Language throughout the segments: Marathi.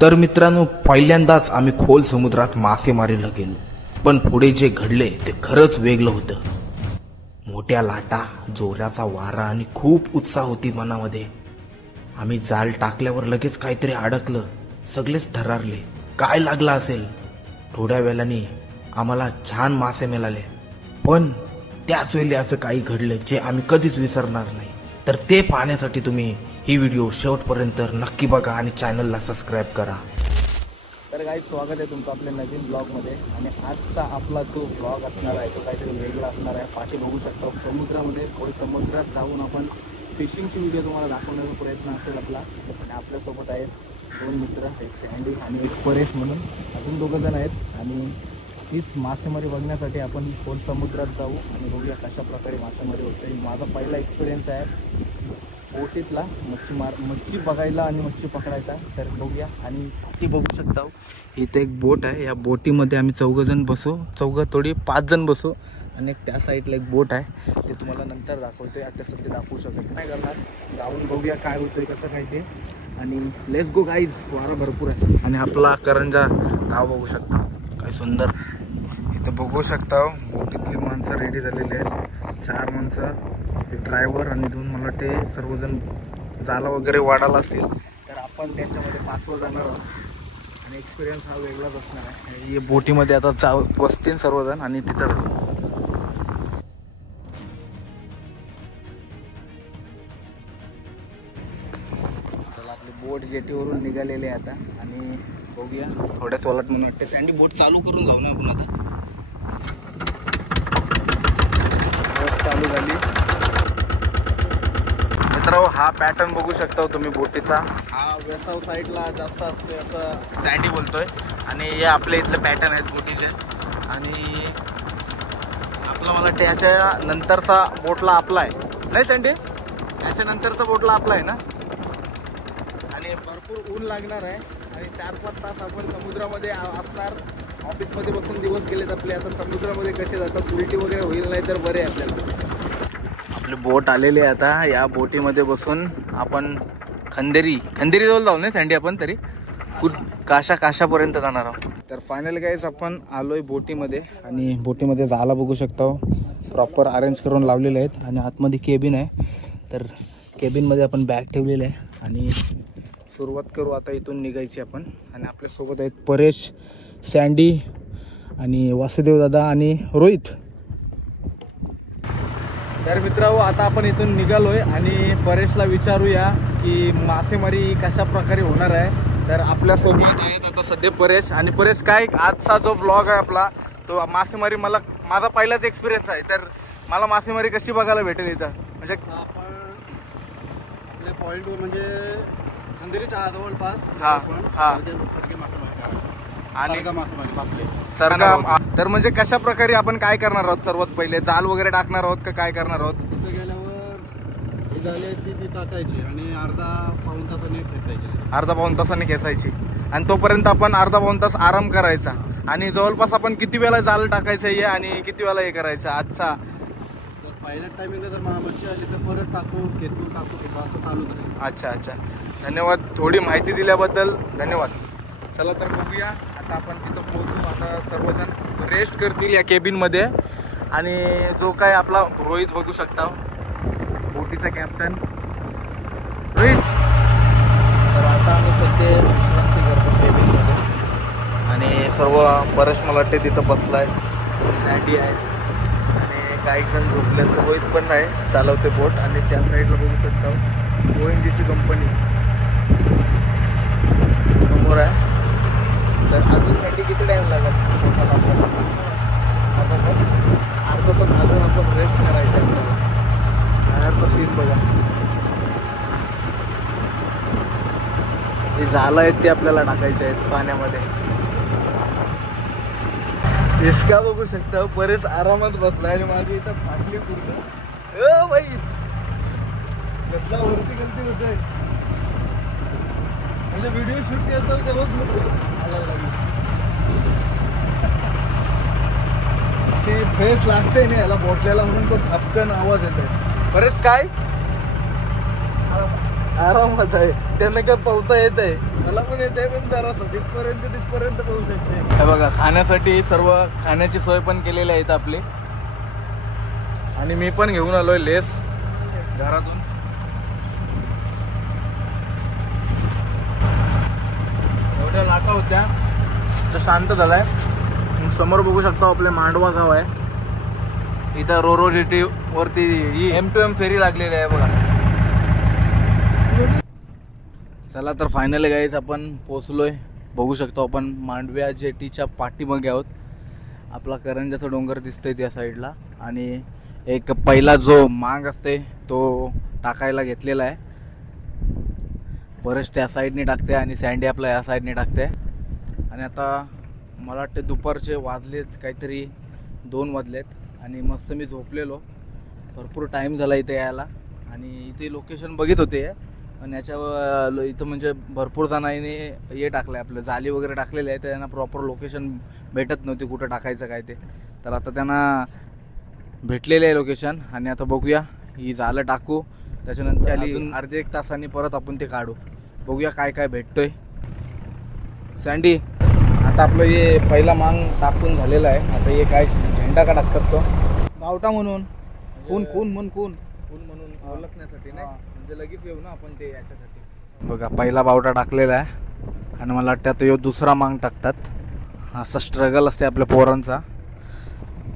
तर मित्रांनो, पहिल्यांदाच आम्ही खोल समुद्रात मासेमारीला गेलो. पण पुढे जे घडले ते खरंच वेगळं होतं. मोठ्या लाटा, जोराचा वारा आणि खूप उत्साह होती मनामध्ये. आम्ही जाल टाकल्यावर लगेच काहीतरी अडकलं. सगळेच थरारले. काय लागलं असेल? थोड्या वेळाने आम्हाला छान मासे मिळाले. पण त्याच वेळी असं काही घडलं जे आम्ही कधीच विसरणार नाही. तर ते पाहण्यासाठी तुम्ही ही व्हिडिओ शेवटपर्यंत नक्की बघा आणि चॅनलला सबस्क्राईब करा. तर काही स्वागत आहे तुमचं आपल्या नवीन ब्लॉगमध्ये. आणि आजचा आपला जो ब्लॉग असणार आहे तो काहीतरी वेगळा असणार आहे. पाठी बघू शकता समुद्रामध्ये, थोडी समुद्रात जाऊन आपण फिशिंगची व्हिडिओ तुम्हाला दाखवण्याचा प्रयत्न असेल आपला. आणि आपल्यासोबत आहेत दोन मित्र, एक सँडी आणि एक परेश म्हणून, अजून दोघं जण आहेत. आणि हीच मासेमारी बघण्यासाठी आपण खोल समुद्रात जाऊ आणि बघूया कशा प्रकारे मासेमारी होते. माझा पहिला एक्सपिरियन्स आहे बोटीतला मच्छी बघायला आणि मच्छी पकडायचा. तर बघूया. आणि ती बघू शकता इथे एक बोट आहे. या बोटीमध्ये आम्ही चौघजण बसू, थोडी 5 जण बसू. आणि त्या साईडला एक बोट आहे, ते तुम्हाला नंतर दाखवतोय. आता सध्या दाखवू शकत नाही करणार. जाऊन बघूया काय होतंय, कसं काय ते. आणि लेट्स गो गाईज. वारा भरपूर आहे. आणि आपला करंजा गाव बघू शकता, काय सुंदर. इथं बघू शकता बोटीतली माणसं रेडी झालेली आहेत. 4 माणसं, एक ड्रायव्हर आणि 2 मला वाटते सर्वजण जाला वगैरे वाढायला असतील. तर आपण त्यांच्यामध्ये 5 जाणार आहोत. आणि एक्सपिरियन्स हा वेगळाच असणार आहे. हे बोटीमध्ये आता बसतील सर्वजण आणि तिथं चला आपली बोट जेटीवरून निघालेली आहे आता. आणि बघूया थोड्याच वॉलट म्हणून वाटते. सँडी बोट चालू करून जाऊ ना आपण. आता बोट चालू झाली. मित्रांनो, हा पॅटर्न बघू शकता तुम्ही बोटीचा. हा वेसाव साईडला जास्त असते असं सँडी बोलतोय. आणि हे आपल्या इथले पॅटर्न आहेत बोटीचे. आणि आपला मला वाटतं याच्या नंतरचा बोटला आपला आहे नाही सँडी? याच्या नंतरचा बोटला आपला आहे ना. आणि भरपूर ऊन लागणार आहे. आणि 4-5 तास आपण समुद्रामध्ये असणार. ऑफिसमध्ये बसून दिवस गेलेत आपले. आता समुद्रामध्ये कसे जातात, उलटी वगैरे होईल नाही तर बरे आहे आपल्याला. आपली बोट आलेली आहे आता. या बोटीमध्ये बसून आपण खंदेरी जवळ जाऊ ना सँडी आपण. तरी काशापर्यंत जाणार आहोत. तर फायनली गाईज आपण आलोय बोटीमध्ये. आणि बोटीमध्ये जायला बघू शकता प्रॉपर अरेंज करून लावलेले आहेत. आणि आतमध्ये केबिन आहे. तर केबिनमध्ये आपण बॅग ठेवलेले आहे. आणि सुरुवात करू आता इथून निघायची आपण. आणि आपल्यासोबत आहेत परेश, सँडी आणि वासुदेव दादा आणि रोहित. तर मित्रांनो, आता आपण इथून निघालोय. आणि परेशला विचारूया की मासेमारी कशा प्रकारे होणार आहे. तर आपल्यासोबत आहेत आता सध्या परेश. आणि परेश, काय आजचा जो ब्लॉग आहे आपला तो मासेमारी, माझा पहिलाच एक्सपिरियन्स आहे. तर मला मासेमारी कशी बघायला भेटेल इथं? म्हणजे आपण आपल्या पॉईंटवर म्हणजे खंदेरीच्या जवळपास आणि मासेमारी सरगा. तर म्हणजे कशा प्रकारे आपण काय करणार आहोत? सर्वात पहिले जाल वगैरे टाकणार आहोत का काय करणार आहोत? तिथे गेल्यावर ही झाली ती टाकायची आणि अर्धा-पाऊण तासाने खेचायची. अर्धा-पाऊण तासाने खेचायची. आणि तोपर्यंत आपण अर्धा-पाऊण तास आराम करायचा. आणि जवळपास आपण किती वेळा जाल टाकायचं आहे आणि किती वेळा हे करायचं आजचा? तर पहिल्या टायमिंगला जर मच्छी आली तर परत खेचून टाकू असं चालू राहील. अच्छा. धन्यवाद, थोडी माहिती दिल्याबद्दल धन्यवाद. चला तर बघूया. आता आपण तिथं पोहोचू. आता सर्वजण रेस्ट करतील या केबिनमध्ये. आणि जो काय आपला रोहित बघू शकता, बोटीचा कॅप्टन रोहित. तर आता आम्ही सध्या विश्रांती करतो केबिनमध्ये. आणि सर्व बरेच मला वाटते तिथं बसलाय. सँडी आहे आणि काही जण झोपल्याचं. रोहित पण आहे, चालवते बोट. आणि त्या साईडला बघू शकता ONGC कंपनी समोर आहे. तर अजून सँडी किती टाईम लागेल? अर्धा तास अजून आपण रेस्ट करायचं आहे. बाहेरचा सीन बघा. जे झालं आहेत ते आपल्याला टाकायचे आहेत पाण्यामध्ये. इसका बघू शकता बरेच आरामात बसला. आणि माझी इथं फाटली पूर्ण. बाई कसला वरती गलती होतोय. म्हणजे व्हिडिओ शूट करतो तेव्हाच फेस लागते नाही याला बोटल्याला म्हणून तो धपकन आवाज येतोय. बरेच काय आरामात आहे. त्यांना काय पावता येत आहे, मला पण येत आहे, पण जरा तिथपर्यंत पाहू शकते. हे बघा, खाण्यासाठी सर्व खाण्याची सोय पण केलेली आहे इथं आपली. आणि मी पण घेऊन आलोय लेस घरातून. एवढ्या लाटा होत्या तर शांत झालाय. समोर बघू शकता आपले मांडवा गाव आहे. इथं रोरोजिटी वरती ही M2M फेरी लागलेली आहे बघा. चला तर फायनली गाईज आपण पोचलोय. बघू शकतो आपण मांडव्या जेटीच्या पाठीमागे आहोत. आपला करंजाचा डोंगर दिसतोय त्या साईडला. आणि एक पहिला जो मांग असते तो टाकायला घेतलेला आहे. परत त्या साईडने टाकते आणि सँडी आपला या साईडने टाकते. आणि आता मला वाटते दुपारचे वाजलेत काहीतरी 2 वाजलेत. आणि मस्त मी झोपलेलो. भरपूर टाईम झाला इथे यायला. आणि इथे लोकेशन बघित होते. आणि याच्या इथं म्हणजे भरपूर जणांनी हे टाकलं आहे, आपलं जाली वगैरे टाकलेले आहे. त्यांना प्रॉपर लोकेशन भेटत नव्हती कुठं टाकायचं काय ते. तर आता त्यांना भेटलेले आहे लोकेशन. आणि आता बघूया, ही जालं टाकू, त्याच्यानंतर अजून अर्धे 1 तासांनी परत आपण ते काढू. बघूया काय काय भेटतोय. सँडी, आता आपलं हे पहिला मांग टाकून झालेला आहे. आता हे काय झेंडा का टाकतात तो गावटा म्हणून खून म्हणून ओळखण्यासाठी नाही, म्हणजे लगेच येऊ ना आपण ते याच्यासाठी. बघा, पहिला बावटा टाकलेला आहे. आणि मला वाटतं आता दुसरा मांग टाकतात. असा स्ट्रगल असते आपल्या पोरांचा.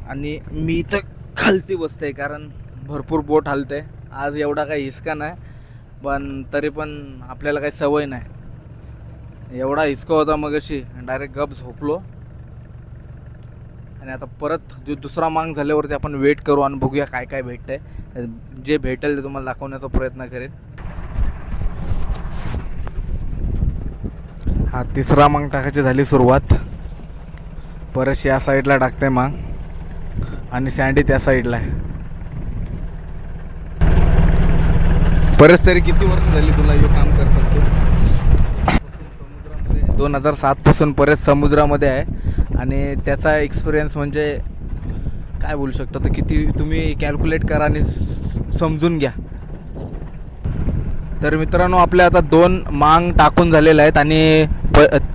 आणि मी इथं खालती बसते कारण भरपूर बोट हलते. आज एवढा काही हिसका नाही, पण तरी पण आपल्याला काही सवय नाही. एवढा हिसका होता मग अशी डायरेक्ट गप झोपलो. आणि आता परत जो दुसरा मांग झाल्यावरती आपण वेट करू आणि बघूया काय काय भेटतंय. जे भेटेल ते तुम्हाला दाखवण्याचा प्रयत्न करेन. हा तिसरा मांग टाकायची झाली सुरुवात. परत या साईडला टाकते मांग आणि सँडी त्या साईडला आहे. परत तरी किती वर्ष झाली तुला हे काम करत असतो? समुद्रामध्ये 2007 पासून परत समुद्रामध्ये आहे. आणि त्याचा एक्सपिरियन्स म्हणजे काय बोलू शकता, तर किती तुम्ही कॅल्क्युलेट करा आणि समजून घ्या. तर मित्रांनो, आपल्या आता 2 मांग टाकून झालेले आहेत आणि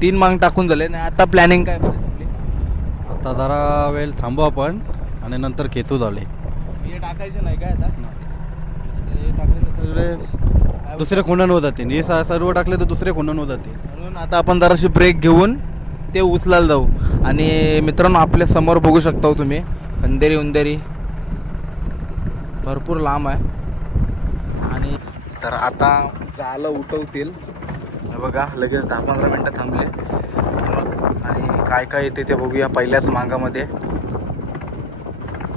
3 मांग टाकून झाले. आणि आता प्लॅनिंग काय आपली? आता जरा वेळ थांबू आपण आणि नंतर खेचू झाले. हे टाकायचं नाही काय आता? हे टाकले तर सगळे दुसरे खुंडण होत जाते. हे सर्व टाकले तर दुसरे खुंडण होत जाते. म्हणून आता आपण जराशी ब्रेक घेऊन ते उचलायला जाऊ. आणि मित्रांनो, आपल्या समोर बघू शकता तुम्ही अंधेरी भरपूर लांब आहे. आणि तर आता जालं उठवतील. बघा, लगेच 10-15 मिनटं थांबले. आणि काय काय येते ते बघूया. पहिल्याच मांगामध्ये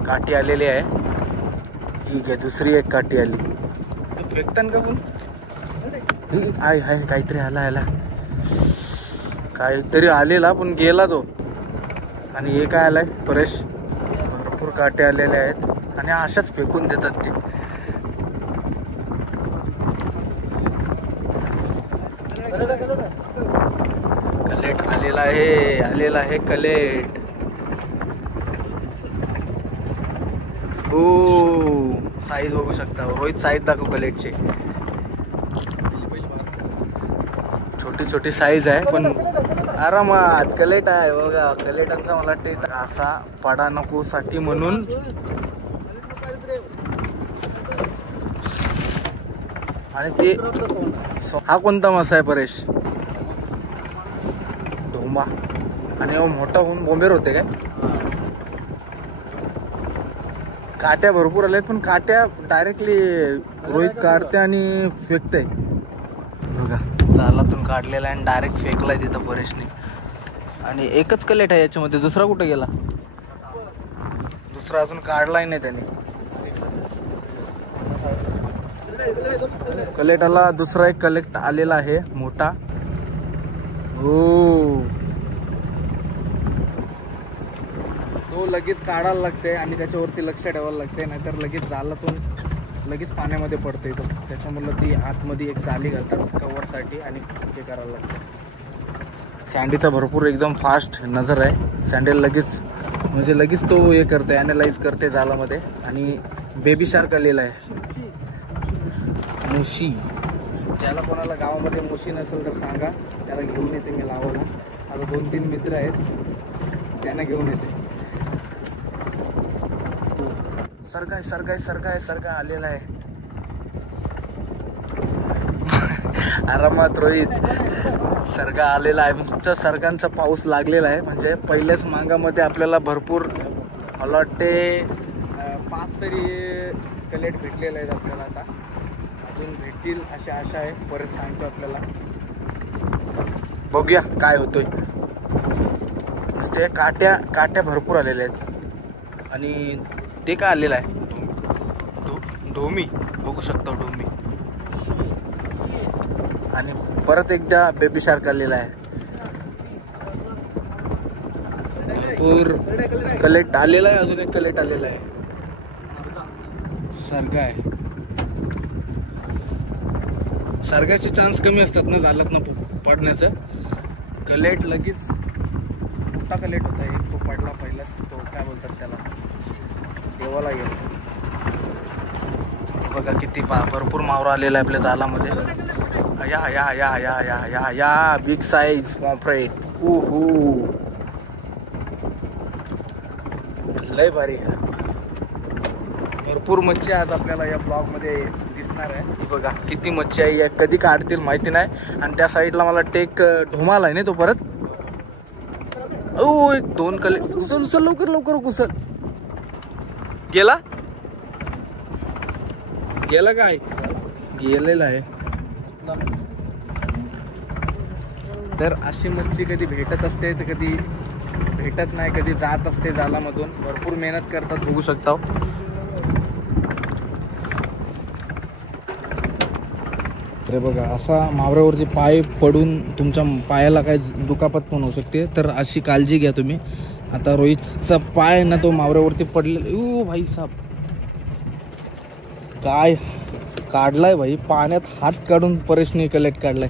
काठी आलेली आहे. ठीक आहे, दुसरी एक काठी आली. फेकतान का पण आहे काहीतरी आला काहीतरी आलेला पण गेला तो. आणि हे काय आलाय परेश, भरपूर काटे आलेले आहेत आणि अशाच फेकून देतात ते. कलेट आलेला आहे कलेट. हो, साईज बघू शकता. रोहित साईज दाखव कलेटची. छोटी साईज आहे पण आरामात कलेट आहे. बघा, कलेटांचा मला वाटते असा पडा नको साठी म्हणून. आणि ते हा कोणता मासा आहे परेश? ढोंबा. आणि मोठा होऊन बोंबेर होते काय? काट्या भरपूर आल्यात पण काट्या डायरेक्टली रोहित काढते आणि फेकते. बघा, जालातून काढलेला आणि डायरेक्ट फेकलाय तिथं परेशने. आणि एकच कलेट आहे याच्यामध्ये, दुसरा कुठं गेला? दुसरा अजून काढलाय नाही त्याने. कलेटाला दुसरा एक कलेक्ट आलेला आहे मोठा. हो, तो लगेच काढायला लागते आणि त्याच्यावरती लक्ष ठेवायला लागते, नाहीतर लगेच जालातून लगेच पाण्यामध्ये पडते. त्याच्यामुळं ती आतमध्ये एक जाली घालतात कवरसाठी आणि ते करायला लागतं. सँडीचा भरपूर एकदम फास्ट नजर आहे. सँडीला लगेच तो हे करते, ॲनालाइज करते जालामध्ये. आणि बेबी शार्क आलेला आहे, मुशी. ज्याला कोणाला गावामध्ये मोशी नसेल तर सांगा, त्याला घेऊन येते मी लावायला. आता 2-3 मित्र आहेत, त्यांना घेऊन येते. सरगाय आलेला आहे. आरामात रोहित सरगा आलेला आहे. तुमच्या सरगांचा पाऊस लागलेला आहे. म्हणजे पहिल्याच मांगामध्ये आपल्याला भरपूर, मला वाटते 5 तरी कलेट भेटलेले आहेत आपल्याला. आता अजून भेटतील अशी आशा आहे. परत सांगतो आपल्याला, बघूया काय होतोय. ते काट्या भरपूर आलेल्या आहेत. आणि ते काय आलेलं आहे, ढोमी बघू शकतो, ढोमी. आणि परत एकदा बेबी शार्क आलेला आहे. भरपूर कलेट आलेला आहे. अजून एक कलेट आलेला आहे. सरगा आहे. सरगाचे चान्स कमी असतात ना झालात ना पडण्याचं. कलेट लगेच मोठा कलेट होता एक, तो पडला पहिलाच. तो काय बोलतात त्याला, देवाला गेला. बघा किती भरपूर मावरा आलेला आहे आपल्या जालामध्ये. या या या या या या या बिग साईज पॉम्फ्रेट. लय भारी. भरपूर मच्छी आज आपल्याला या ब्लॉगमध्ये दिसणार आहे. बघा किती मच्छी आहे. कधी काढतील माहिती नाही. आणि त्या साईडला मला टेक ढोमाला आहे ना तो परत. ओ 1-2 कले. उचल लवकर उचल. गेला काय, गेलेला आहे. तर अशी मच्छी कधी भेटत असते तर कधी भेटत नाही, कधी जात असते जालामधून. भरपूर मेहनत करतात, बघू शकता. अरे बघा असा मावऱ्यावरती पाय पडून तुमच्या पायाला काय दुखापत पण होऊ शकते. तर अशी काळजी घ्या तुम्ही. आता रोहितचा पाय ना तो मावऱ्यावरती पडलेला. भाई साहेब काय काढलाय भाई, पाण्यात हात काढून परेशने कलेक्ट काढलाय.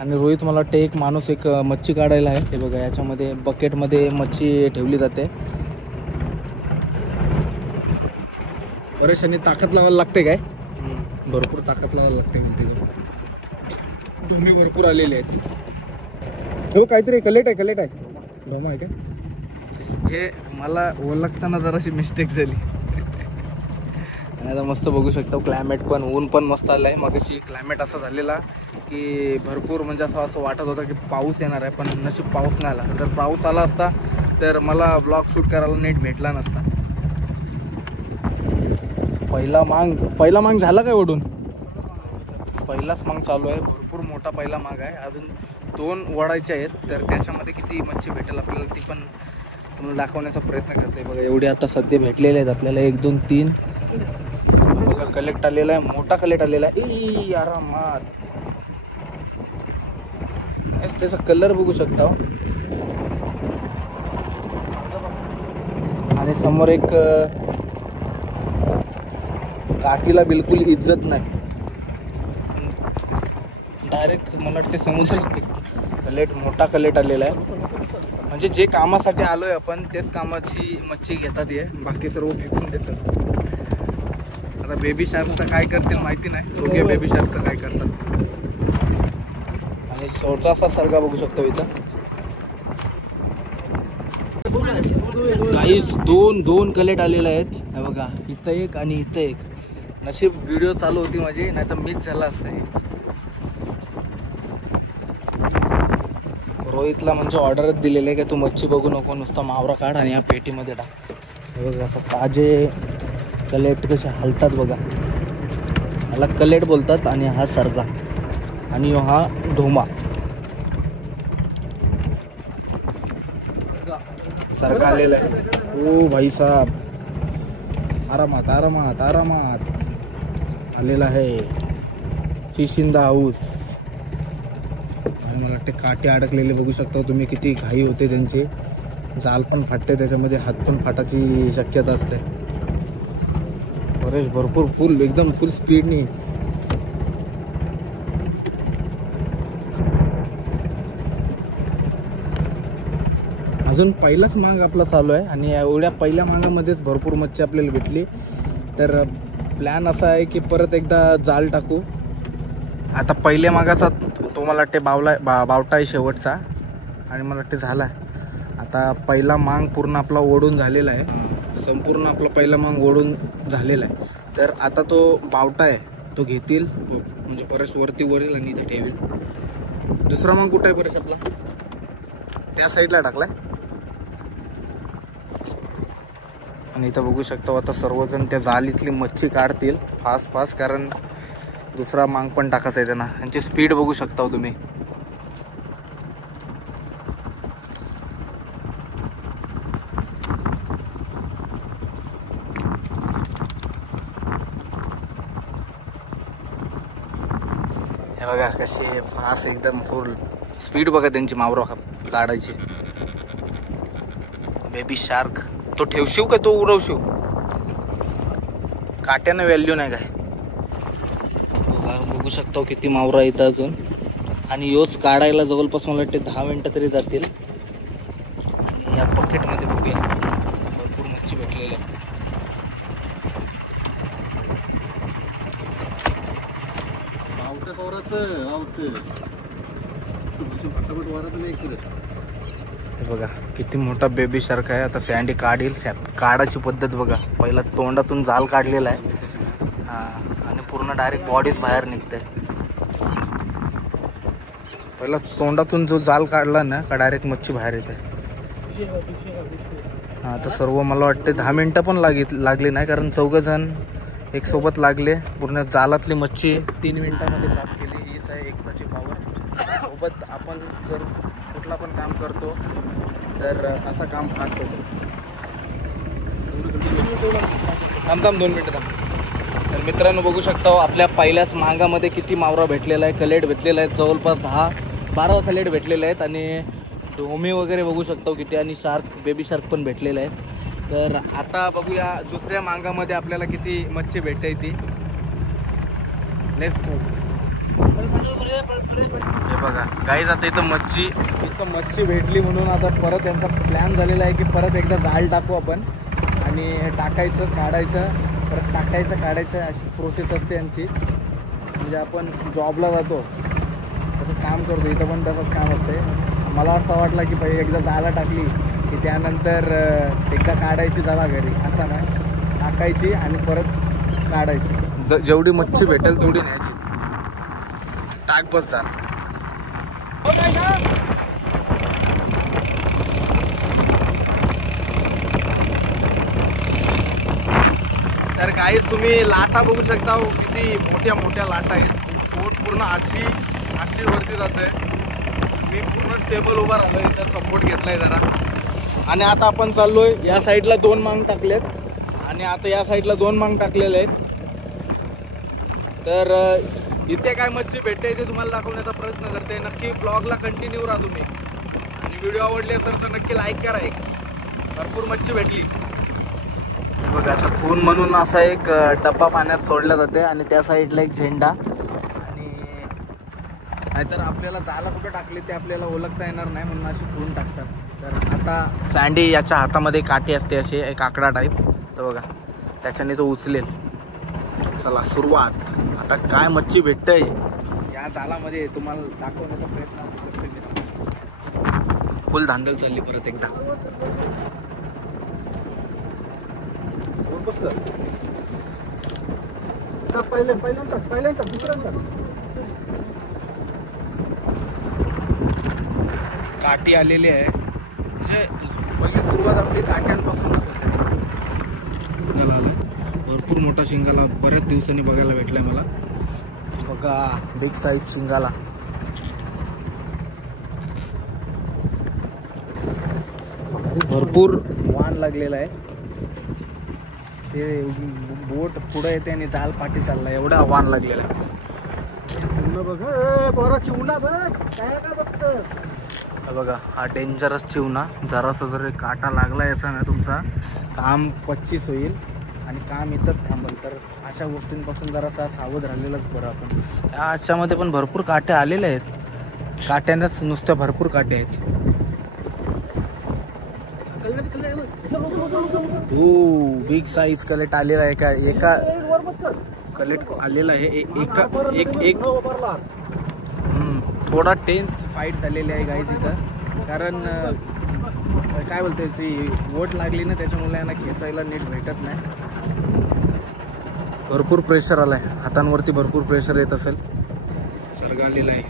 आणि रोहित मला वाटते एक माणूस एक मच्छी काढायला आहे. हे बघा याच्यामध्ये बकेटमध्ये मच्छी ठेवली जाते. परेशानी ताकद लावायला लागते काय, भरपूर ताकद लावायला लागते म्हणते. ढोमी भरपूर आलेले आहेत. हो काहीतरी कलेट आहे. ढोमा आहे का हे, मला ओळखताना जराशी मिस्टेक झाली. आणि आता मस्त बघू शकतो क्लायमेट पण, ऊन पण मस्त आलं आहे. मग अशी क्लायमेट असा झालेला की भरपूर म्हणजे असं वाटत होतं की पाऊस येणार आहे, पण नशीब पाऊस नाही आला. जर पाऊस आला असता तर मला ब्लॉग शूट करायला नीट भेटला नसता. पहिला मांग झाला काय ओढून, पहिलाच मांग चालू आहे. भरपूर मोठा पहिला मांग आहे. अजून 2 वडायचे आहेत. तर त्याच्यामध्ये किती मच्छी भेटेल आपल्याला ती पण तुम्हाला दाखवण्याचा प्रयत्न करते. बघा एवढे आता सध्या भेटलेले आहेत आपल्याला. 1 2 3 बघा कलेक्ट आलेला आहे. मोठा कलेक्ट आलेला आहे. आरामात. त्याचा कलर बघू शकता. आणि समोर एक काठीला बिलकुल इज्जत नाही. डायरेक्ट मला वाटते समुद्र कलेट, मोठा कलेट आलेला आहे. म्हणजे जे कामासाठी आलोय आपण तेच कामाची मच्छी घेतात. हे बाकी सर्व फेकून देतात. आता बेबी शार्कचं काय करतील माहिती नाही. दोघे बेबी शार्कचं काय करतात. आणि छोटासा सरगा बघू शकतो इथं. काहीच 2 कलेट आलेले आहेत. हे बघा इथं एक आणि इथं एक. नशीब व्हिडिओ चालू होती माझी, नाही तर मीच झाला असतं. रोहितला म्हणजे ऑर्डरच दिलेलं आहे की तू मच्छी बघू नको, नुसता मावरा काढ आणि या पेटीमध्ये टाक. हे बघा असं ताजे कलेट कसे हलतात बघा. ह्याला कलेट बोलतात. आणि हा सरगा आणि हा ढोमा. सरगा आलेला आहे. ओ भाई साहब आरामात आलेला आहे. Fish in the house. आणि मला वाटते काटे अडकलेले बघू शकता तुम्ही. किती घाई होते त्यांची. जाल पण फाटते त्याच्यामध्ये, हात पण फाटायची शक्यता असते. परेश भरपूर फुल स्पीडनी. अजून पहिलाच मांग आपला चालू आहे. आणि एवढ्या पहिल्या मांगामध्येच भरपूर मच्छी आपल्याला भेटली. तर प्लॅन असा आहे की परत एकदा जाल टाकू आता पहिल्या मागाचा तो मला वाटते बावटा आहे शेवटचा आणि मला वाटते झाला. आता पहिला मांग पूर्ण आपला ओढून झालेला आहे, संपूर्ण आपला पहिला मांग ओढून झालेला आहे. तर आता तो बावटा आहे तो घेतील म्हणजे परत वरती वरील आणि इथे ठेवील. दुसरा मांग कुठं आहे परत आपला? त्या साईडला टाकलाय. आणि इथं बघू शकता आता सर्वजण त्या जालीतली मच्छी काढतील फास्ट, कारण दुसरा मांग पण टाकायचा आहे त्यांना. यांची स्पीड बघू शकता तुम्ही. हे बघा कसे फास्ट एकदम फुल स्पीड बघा त्यांची मावरा काढायची. बेबी शार्क तो ठेवशीव का तो उडवशीव? काट्यानं व्हॅल्यू नाही काय. बघू शकतो किती मावरा येतं अजून. आणि योच काढायला जवळपास मला वाटते 10 मिनिटं तरी जातील. आणि या पॉकेटमध्ये बघूया भरपूर मच्छी भेटलेली आहे. हे बघा किती मोठा बेबी शार्क आहे. आता सँडी काढील. काढायची पद्धत बघा, पहिला तोंडातून जाल काढलेला आहे आणि पूर्ण डायरेक्ट बॉडीच बाहेर निघते. पहिला तोंडातून जो जाल काढला ना का डायरेक्ट मच्छी बाहेर येते. आता सर्व मला वाटते 10 मिनिटं पण लागली नाही, कारण 4 जण एक सोबत लागले. पूर्ण जालातली मच्छी 3 मिनिटामध्ये साफ केली. हीच आहे एकताची पॉवर. सोबत आपण जर कुठला पण काम करतो तर असं काम फास्ट होतं. थांब 2 मिनिटं थांब. तर मित्रांनो बघू शकता आपल्या पहिल्याच मांगामध्ये किती मावरा भेटलेला आहे, कलेट भेटलेला आहे. जवळपास 10-12 कलेट भेटलेले आहेत. आणि ढोमे वगैरे बघू शकतो किती, आणि शार्क बेबी शार्क पण भेटलेले आहेत. तर आता बघूया दुसऱ्या मांगामध्ये आपल्याला किती मच्छी भेटते ती. Let's go. हे बघा गाईज आता इथं मच्छी भेटली म्हणून आता परत त्यांचा प्लॅन झालेला आहे की परत एकदा जाळ टाकू आपण आणि टाकायचं काढायचं परत टाकायचं काढायचं अशी प्रोसेस असते यांची. म्हणजे आपण जॉबला जातो तसं काम करतो, इथं पण तसंच काम असते. मला असं वाटलं की पहिले एकदा जाळं टाकली की त्यानंतर एकदा काढायची जाळा घरी, असं नाही. टाकायची आणि परत काढायची. जेवढी मच्छी भेटेल तेवढी न्यायची. टाक बस जा. तर काही तुम्ही लाटा बघू शकता किती मोठ्या लाटा आहेत. पोट पूर्ण 80 वरती जातोय. मी पूर्ण स्टेबल उभा राहिलोय, इथं सपोर्ट घेतलाय जरा. आणि आता आपण चाललोय या साईडला 2 मांग टाकलेत आणि आता या साईडला 2 मांग टाकलेले आहेत. तर इथे काय मच्छी भेटते ते तुम्हाला दाखवण्याचा प्रयत्न करते. नक्की ब्लॉगला कंटिन्यू राहा तुम्ही. आणि व्हिडिओ आवडले असेल तर नक्की लाईक करा. एक भरपूर मच्छी भेटली बघा. असं खून म्हणून असा एक डब्बा पाण्यात सोडला जाते आणि त्या साईडला एक झेंडा. आणि नाहीतर आपल्याला जाळं कुठं टाकले ते आपल्याला ओळखता येणार नाही म्हणून अशी खून टाकतात. तर आता सँडी याच्या हातामध्ये काठी असते अशी एक आकडा टाईप, तर बघा त्याच्याने तो उचलेल. चला सुरुवात. आता काय मच्छी भेटतंय या जाळामध्ये तुम्हाला दाखवण्याचा प्रयत्न करतोय. फुल धांदल चालली परत एकदा. काठी आलेली आहे. म्हणजे पहिली सुरुवात आपली काट्यांपासूनच होते. भरपूर मोठा शिंगाला बऱ्याच दिवसांनी बघायला भेटलाय मला. बघा बिग साईज शिंगाला. भरपूर वाण लागलेला आहे. ते बोट पुढे येते आणि जाल पाठी चालला, एवढा वाण लागलेला आहे. बघा हा डेंजरस चिवणा. जरासा जर काटा लागला याचा ना तुमचा काम 25 होईल आणि काम इथंच थांबल. तर अशा गोष्टींपासून जरासा सावध राहिलेलंच बरं आपण. याच्यामध्ये पण भरपूर काटे आलेले आहेत. काट्यानंच नुसत्या भरपूर काटे आहेत. हो बिग साईज कलेट आलेला आहे. एका कलेट आलेला आहे एक थोडा टेन्स फाईट झालेली आहे गाईज इथं, कारण काय बोलते ती वोट लागली ना, त्याच्यामुळे यांना खेचायला नीट भेटत नाही. भरपूर प्रेशर आलाय हातांवरती, भरपूर प्रेशर येत असेल. सर्ग आलेला आहे.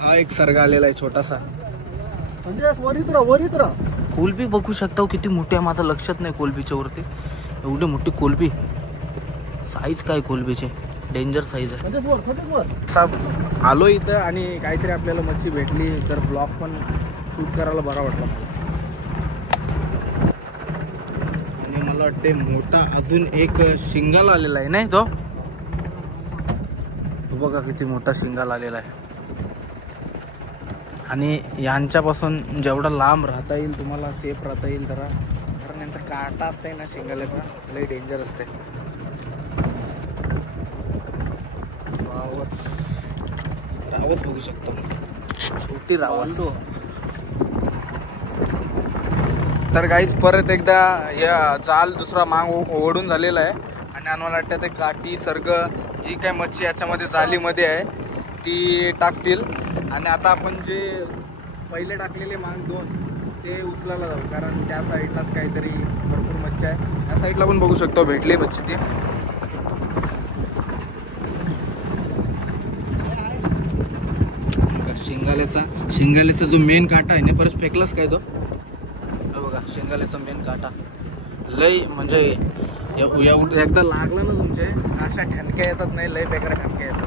हा एक सर्ग आलेला आहे छोटासा. कोलबी बघू शकता किती मोठी आहे, माझं लक्षात नाही कोलबीच्या वरती. एवढी मोठी कोलबी, साईज काय कोलबीचे, डेंजर साईज आहे. आलो इथं आणि काहीतरी आपल्याला मच्छी भेटली तर ब्लॉग पण शूट करायला बरा वाटला. आणि मला वाटते मोठा अजून एक शिंगाला आलेला आहे नाही तो बघा किती मोठा शिंगाला आलेला आहे. आणि यांच्यापासून जेवढा लांब राहता येईल तुम्हाला, सेफ राहता येईल जरा, कारण यांचा काटा असतंय ना शिंगाल्याचा, लई डेंजर असते. रावस बघू शकता, छोटी रावस. तर काहीच परत एकदा या जाल दुसरा मांग ओढून झालेला आहे. आणि आम्हाला वाटतं ते काठी सर्ग जी काय मच्छी याच्यामध्ये जालीमध्ये आहे ती टाकतील. आणि आता आपण जे पहिले टाकलेले मांग 2 ते उचलायला जाऊ, कारण त्या साईडलाच काहीतरी भरपूर मच्छी आहे. त्या साईडला पण बघू शकतो भेटली मच्छी ती. शिंगाल्याचा जो मेन काटा आहे ना, परत फेकलाच काय तो बघा. शिंगाल्याचा मेन काटा लय म्हणजे एकदा लागला ना तुमचे अशा ठणक्या येतात, नाही लय बेकार ठणक्या येतात.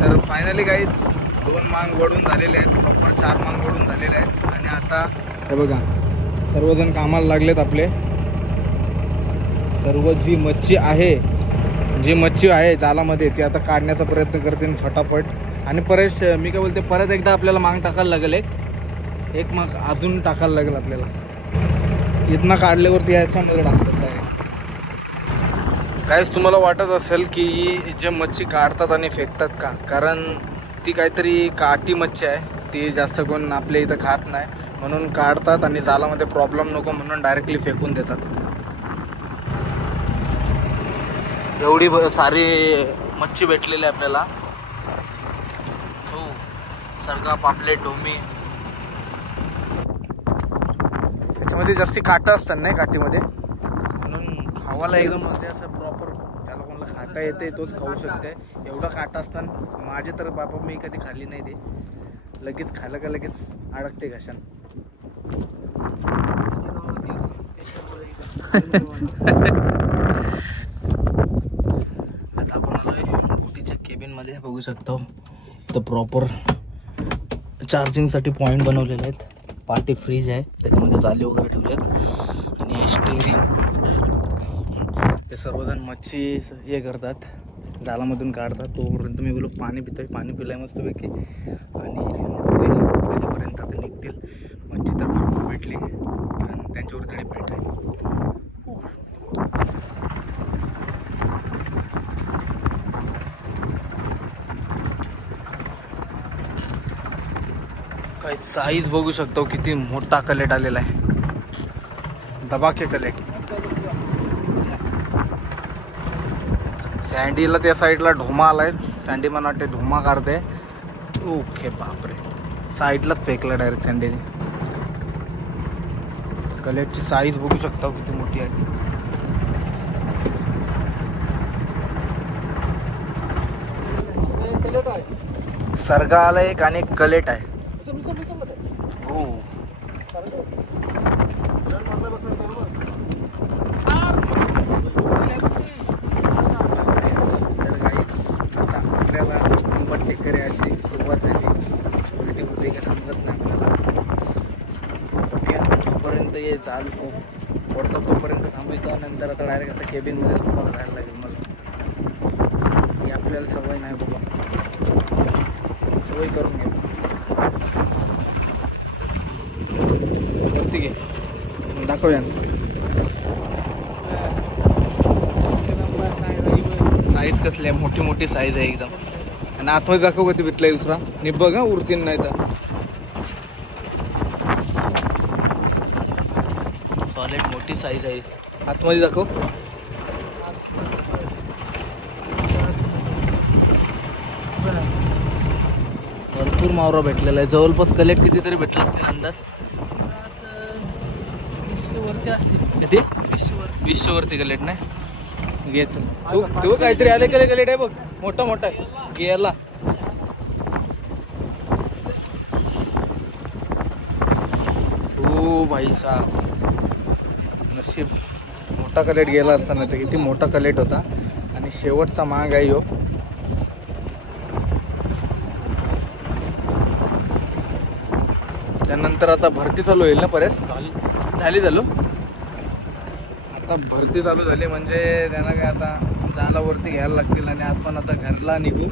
तर फायनली काहीच 2 मांग वडून झालेले आहेत, प्रॉपर 4 मांग वडून झालेले आहेत. आणि आता हे बघा सर्वजण कामाला लागलेत आपले. सर्व जी मच्छी आहे जालामध्ये ती आता काढण्याचा प्रयत्न करतील फटाफट. आणि परेश मी काय बोलते, परत एकदा आपल्याला मांग टाकायला लागेल, एक मांग अजून टाकायला लागेल आपल्याला. इथनं काढल्यावरती याच्यामध्ये टाकतात काहीच. तुम्हाला वाटत असेल की जे मच्छी काढतात आणि फेकतात का, कारण ती काहीतरी काठी मच्छी आहे, ती जास्त कोण आपल्या इथं खात नाही, म्हणून काढतात आणि जालामध्ये प्रॉब्लेम नको म्हणून डायरेक्टली फेकून देतात. एवढी सारी मच्छी भेटलेली आहे आपल्याला. हो, सर्गा, पापलेट, ढोमी, याच्यामध्ये जास्ती काटा असतात नाही काठीमध्ये, म्हणून खावायला एकदम मस्त असं प्रॉपर. त्याला कोणाला खाता येते तोच खाऊ शकते. एवढा काटा असताना माझे तर बाबा मी कधी खाल्ली नाही, ते लगेच खाल्लं का लगेच अडकते घशान. आता आपण आलोय बोटीच्या केबिन मध्ये, बघू शकतो तर प्रॉपर चार्जिंगसाठी पॉइंट बनवलेले आहेत. पाठी फ्रीज आहे, त्याच्यामध्ये जाली वगैरे ठेवलेत. आणि स्टीरिंग, ते सर्वजण मच्छी हे करतात, जालामधून काढतात. तोपर्यंत मी बोलू पाणी पितोय, पाणी पिलाय मस्तपैकी. आणि कधीपर्यंत आता निघतील. मच्छी तर भरपूर भेटली, त्यांच्यावरती डिपेंड आहे. काही साईज बघू शकतो किती मोठा कलेट आलेला आहे, दबाके कलेट. सँडीला त्या साईडला ढोमा आलाय, सँडी मला वाटते ढोमा काढते. ओके बापरे, साईडलाच फेकला डायरेक्ट सँडीने. कलेटची साईज बघू शकता किती मोठी आहे. सर्गा आला एक आणि एक कलेट आहे. हो, आपल्याला किंमत टेकरे अशी सुरुवात झाली. कुठे होते का समजत नाही आपल्याला. तोपर्यंत ये चाल पडतो तोपर्यंत थांबायचं. नंतर आता डायरेक्ट आता केबिनमध्ये तुम्हाला राहायला लागेल मला. ही आपल्याला सवय नाही बाबा, सवय करून घे. वरती घे, दाखवूया. साईज कसली आहे, मोठी मोठी साईज आहे एकदम. आणि आतमध्ये दाखव कधी भेटलाय दुसरा निब्ब का उरतीन नाही तर सॉलिड मोठी साईज आहे. आतमध्ये दाखव. भरपूर मावरा भेटलेला आहे. जवळपास कलेक्ट कितीतरी भेटला असतील अंदाज 200 वरती असतील. किती 200 वरती कलेक्ट नाही घे. चल तू काहीतरी आले कलेक्ट आहे बघ, मोठा मोठा गेला. ओ भाई साहब, नशीब मोठा कलेट गेला असताना तर किती मोठा कलेट होता. आणि शेवटचा महाग आहे ह्यो. त्यानंतर आता भरती चालू होईल ना परेश? झाली चालू. आता भरती चालू झाली म्हणजे त्यांना काय आता जाला वरती घ्यायला लागतील. आणि आपण आता घरला निघू.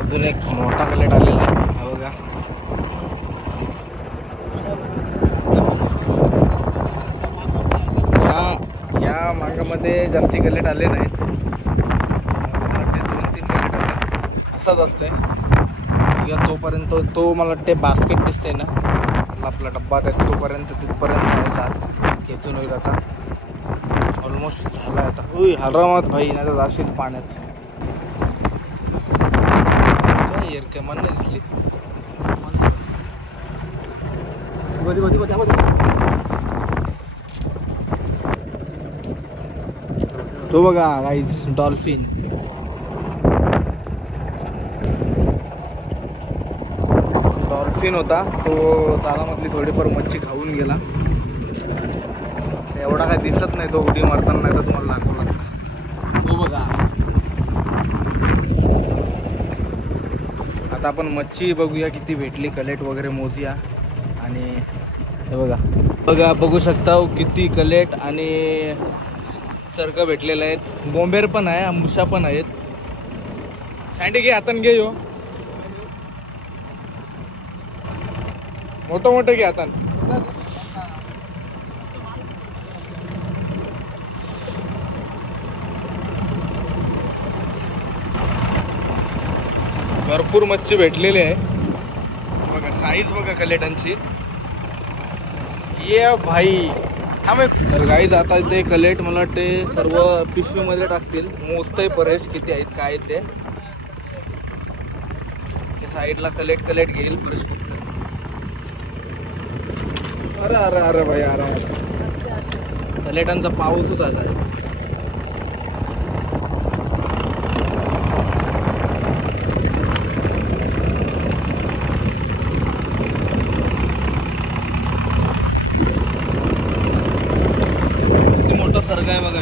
अजून एक मोठा कलेट आलेला आहे हा बघा. या मागामध्ये जास्ती कलेट आले नाहीत. 2-3 कलेट आले. असंच असतंय किंवा तोपर्यंत तो मला वाटते बास्केट दिसते ना आपला डब्बा आहे तोपर्यंत तिथपर्यंत चाल खेचून होईल. आता ऑलमोस्ट झाला आता. हरामात भाई नाही तर जाशील पाण्यात. काय यार काय मन नाही दिसली. तो बघा गाईज डॉल्फिन. डॉल्फिन होता तो तालामधली थोडीफार मच्छी खाऊन गेला. एवढा काय दिसत नाही तो उडी मारताना, नाही तर तुम्हाला दाखवला असता. तो बघा. आता आपण मच्छी बघूया किती भेटली, कलेट वगैरे मोजूया. आणि हे बघा बघू शकता किती कलेट आणि सर्ग भेटलेले आहेत. बोंबेर पण आहे, मुशा पण आहेत. सँडी घे हातान घे. यो मोठं मोठं घे हातान. भरपूर मच्छी भेटलेली आहे बघा. साईज बघा कलेटांची. ये भाई तर गाईज आता ते कलेट मला वाटते सर्व पिशवीमध्ये टाकतील. मोजतंय परेश किती आहेत काय ते. साईडला कलेट घेईल परेश फक्त. अरे अरे अरे भाई अरे कलेटांचा पाऊसच आता आहे. सर्ग आहे बघा.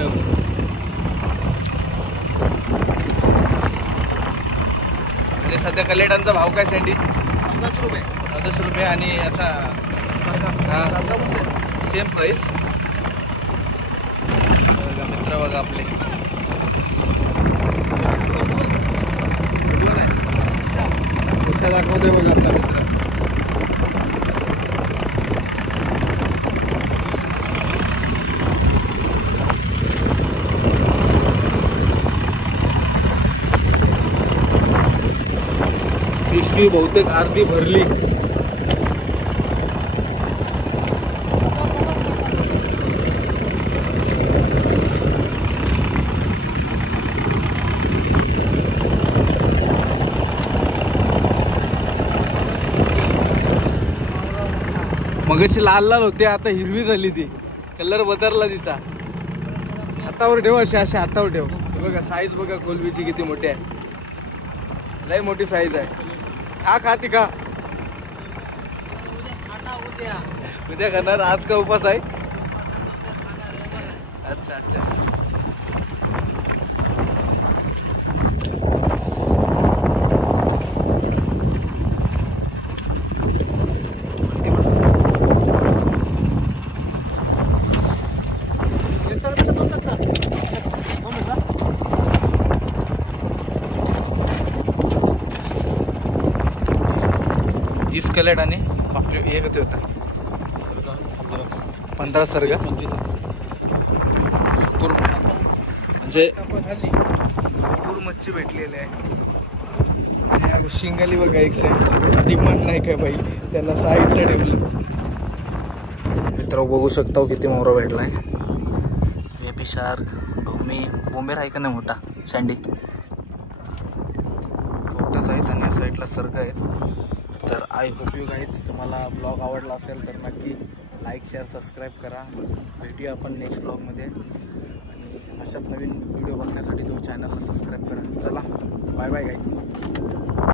आणि सध्या कलेटांचा भाव काय सँडी? 15 रुपये. 15 रुपये. आणि असा सेम प्राइस बघा. मित्र बघा आपले कशा दाखवते बघा आपला मित्र. पिशवी बहुतेक अर्धी भरली. मगाशी लाल लाल होते आता हिरवी झाली ती. कलर बदलला तिचा. हातावर ठेव अशी अशी हातावर ठेव. बघा साईज बघा कोलबीची किती मोठी आहे. लय मोठी साईज आहे. खा ती खा. उद्या खाणार. आज का उपास आहे? अच्छा अच्छा. कलेट आणि पापलेट एक होता 15 सर्ग. भरपूर मच्छी भेटलेली आहे. शिंगाली बघा एक साईडला, डिमांड नाही काय बाई, त्यांना साईडला ठेवलं. मित्र बघू शकता किती मोहरा भेटलाय. बेबी शार्क, ढोमी, बोंबेर आहे का नाही मोठा, सँडी छोटाच आहेत आणि या साईडला सर्ग आहेत. तर आय होप यू गाईज तुम्हाला ब्लॉग आवडला असेल तर नक्की लाईक शेअर सबस्क्राईब करा. भेटूया आपण नेक्स्ट ब्लॉगमध्ये आणि अशाच नवीन व्हिडिओ बघण्यासाठी तो चॅनलला सबस्क्राईब करा. चला बाय बाय गाईज.